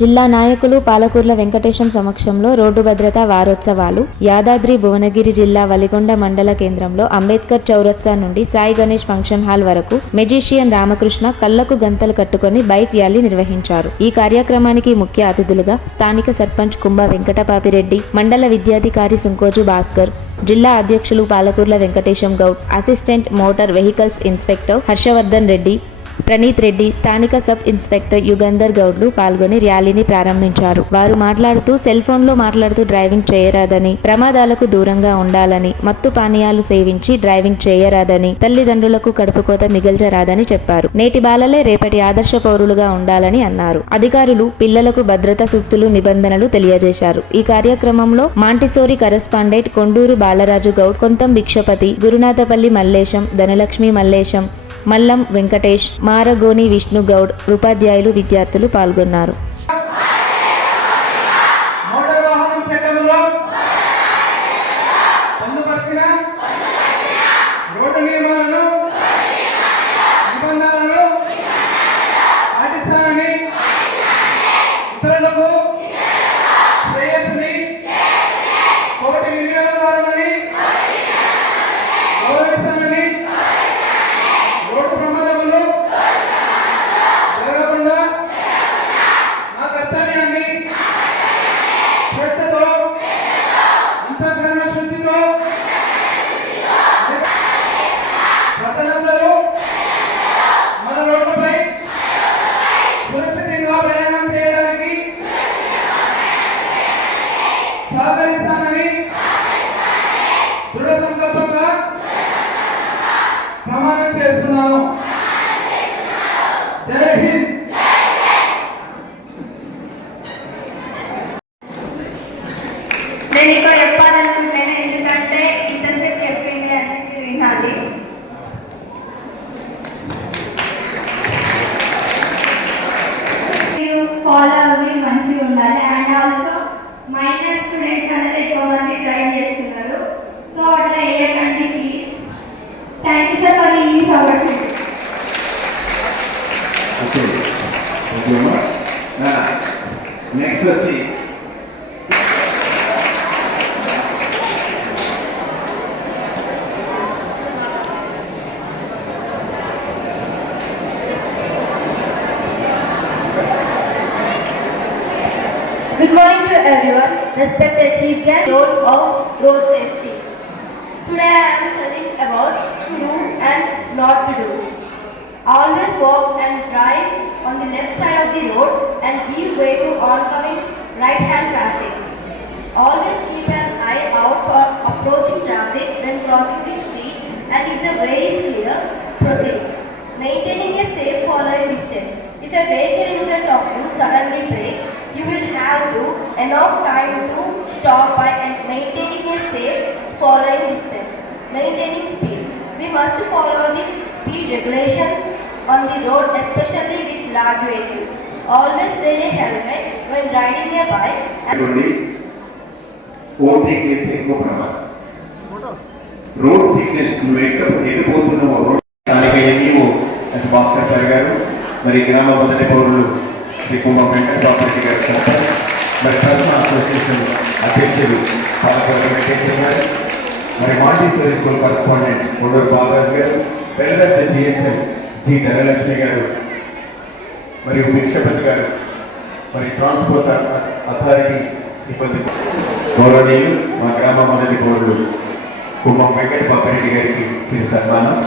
జిల్లా నాయకులు పాలకూర్ల వెంకటేశం సమక్షంలో రోడ్డు భద్రతా వారోత్సవాలు యాదాద్రి భువనగిరి జిల్లా వలిగొండ మండల కేంద్రంలో అంబేద్కర్ చౌరస్తా నుండి సాయి గణేష్ ఫంక్షన్ హాల్ వరకు మెజిషియన్ రామకృష్ణ కళ్లకు గంతలు కట్టుకుని బైక్ ర్యాలీ నిర్వహించారు. ఈ కార్యక్రమానికి ముఖ్య అతిథులుగా స్థానిక సర్పంచ్ కుంభ వెంకటపాపిరెడ్డి, మండల విద్యాధికారి సుంకోజు భాస్కర్, జిల్లా అధ్యక్షులు Palakurla Venkatesham Goud, assistant motor vehicles inspector Harshavardhan Reddy, Praneeth Reddy, స్థానిక సబ్ ఇన్స్పెక్టర్ యుగంధర్ గౌడ్లు పాల్గొని ర్యాలీని ప్రారంభించారు. వారు మాట్లాడుతూ సెల్ ఫోన్లో మాట్లాడుతూ డ్రైవింగ్ చేయరాదని, ప్రమాదాలకు దూరంగా ఉండాలని, మత్తు పానీయాలు సేవించి డ్రైవింగ్ చేయరాదని, తల్లిదండ్రులకు కడుపుకోత మిగల్చరాదని చెప్పారు. నేటి బాలలే రేపటి ఆదర్శ పౌరులుగా ఉండాలని అన్నారు. అధికారులు పిల్లలకు భద్రతా సూక్తులు, నిబంధనలు తెలియజేశారు. ఈ కార్యక్రమంలో మాంటిసోరి కరెస్పాండెంట్ కొండూరు బాలరాజు గౌడ్, కొంతం భిక్షపతి, గురునాథపల్లి మల్లేశం, ధనలక్ష్మి మల్లేశం, మల్లం వెంకటేష్, మారగోని విష్ణు గౌడ్, ఉపాధ్యాయులు, విద్యార్థులు పాల్గొన్నారు. సహకరిస్తానని దృఢ సంకల్పంగా ప్రమాణం చేస్తున్నాను. జై హింద్. నేను ఇంకా చెప్పాలనుకుంటాను, ఎందుకంటే ఇంతసేపు చెప్పింది అంటే వినాలి. మీరు ఫాలో అవి మంచిగా ఉండాలి. అండ్ ఆల్సో మైనర్ స్టూడెంట్స్ అనేది ఎక్కువ మంది డ్రైవ్ చేస్తున్నారు. సో అట్లా వేయకండి please. Thank you sir for ఈ సపోర్ట్. నెక్స్ట్ వచ్చి Good morning to everyone. Respected Chief Guest, role of road safety. Today I am telling about to do and not to do. Always walk and drive on the left side of the road and give way to oncoming right-hand traffic. Always keep an eye out for approaching traffic when crossing the street, and if the way is clear, proceed. Maintaining a safe following distance. If a vehicle in front of you suddenly brakes, you will have enough time to stop by and maintaining a safe following distance. Maintaining speed. We must follow the speed regulations on the road, especially with large vehicles. Always wear a helmet when riding a bike. Road signals నువ్వు ఎక్కడిపోతున్నావు road Bhaskar sir గారు, మరి గ్రామ మొదటి పౌరులు శ్రీ కుంభ వెంకటపాపిరెడ్డి గారు, మరి ప్రశ్న association అధ్యక్షులు పాలకూర్ల వెంకటేశ్వర గారు, మరి Montessori school correspondent Konduru Balaraju గారు, వెల్వెట్ జిహెచ్ఎం జి ధనలక్ష్మి గారు, మరియు భిక్షపతి గారు, మరి ట్రాన్స్పోర్ట్ అథారిటీ సిబ్బంది, గౌరవనీయులు మా గ్రామ మొదటి పౌరులు కుంభ వెంకటపాపిరెడ్డి గారికి చిరు సన్మానం.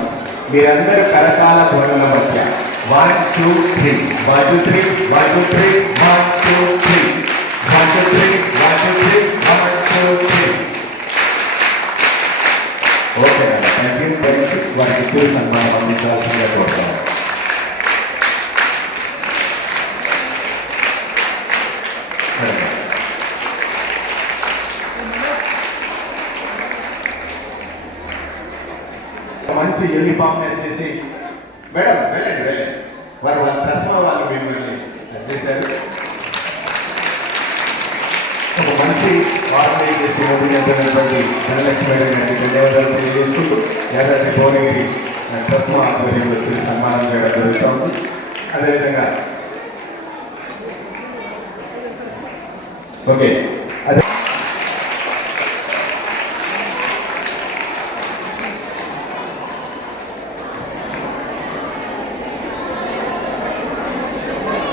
మీరందరూ కరతాళ ధ్వనుల మధ్య 1 2 3 1 2 3 1 2 3 1 2 3 1 2 3 1 2 3 1 2 3. Okay, thank you. వారికి చిరు సన్మానం అందించాల్సిందిగా కోరుతాను. మంచి యూనిఫామ్ చేసి మేడం వెళ్ళండి వారు వాళ్ళ ప్రశ్న వాళ్ళు మిమ్మల్ని చేశారు. ఒక మంచి ఆర్గనైజ్ చేసినటువంటి ధనలక్ష్మి గారికి ధన్యవాదాలు తెలియజేసుకుంటూ యాదాద్రి భువనగిరి ప్రశ్న ఆధ్వర్యంలో వచ్చి సన్మానం చేయడం జరుగుతుంది. అదేవిధంగా ఓకే అదే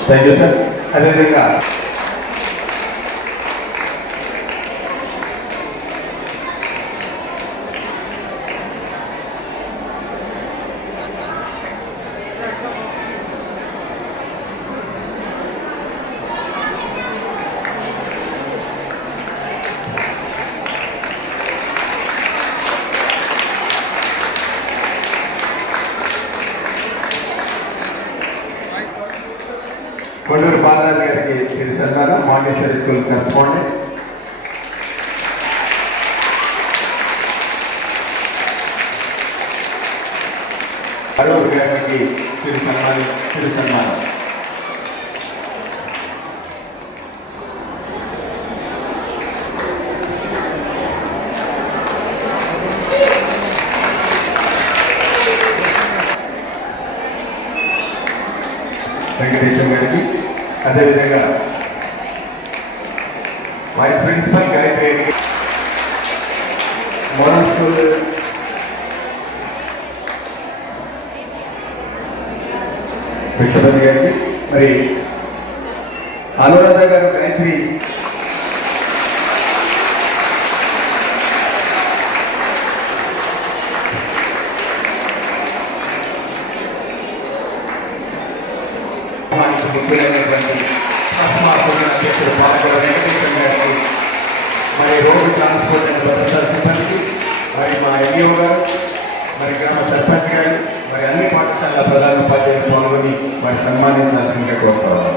థ్యాంక్ యూ సార్. అదేవిధంగా కొండూరు బాలరాజు గారికి తిరిగి సన్మానం, మాండేశ్వరి స్కూల్ కరెస్పాండెంట్. అరూరు గారికి తిరిగి సన్మానం. వెంకటేశ్వర గారికి, అదేవిధంగా vice principal Gayatri model school Vishwapati గారికి, మరి అనురాధ గారు గాయత్రి ముఖ్యులైనటువంటి అధ్యక్షుడు పాలకొండ వెంకటేశ్వర గారికి, మరి రోడ్డు ట్రాన్స్పోర్ట్ అండ్ భద్రతా సిబ్బందికి, మరి మా ఎన్ఈఓ గారు, మరి గ్రామ సర్పంచ్ గారు, మరి అన్ని పాఠశాలల ప్రధాన ఉపాధ్యాయులు పాల్గొని మరి సన్మానించాల్సిందిగా కోరుతారు.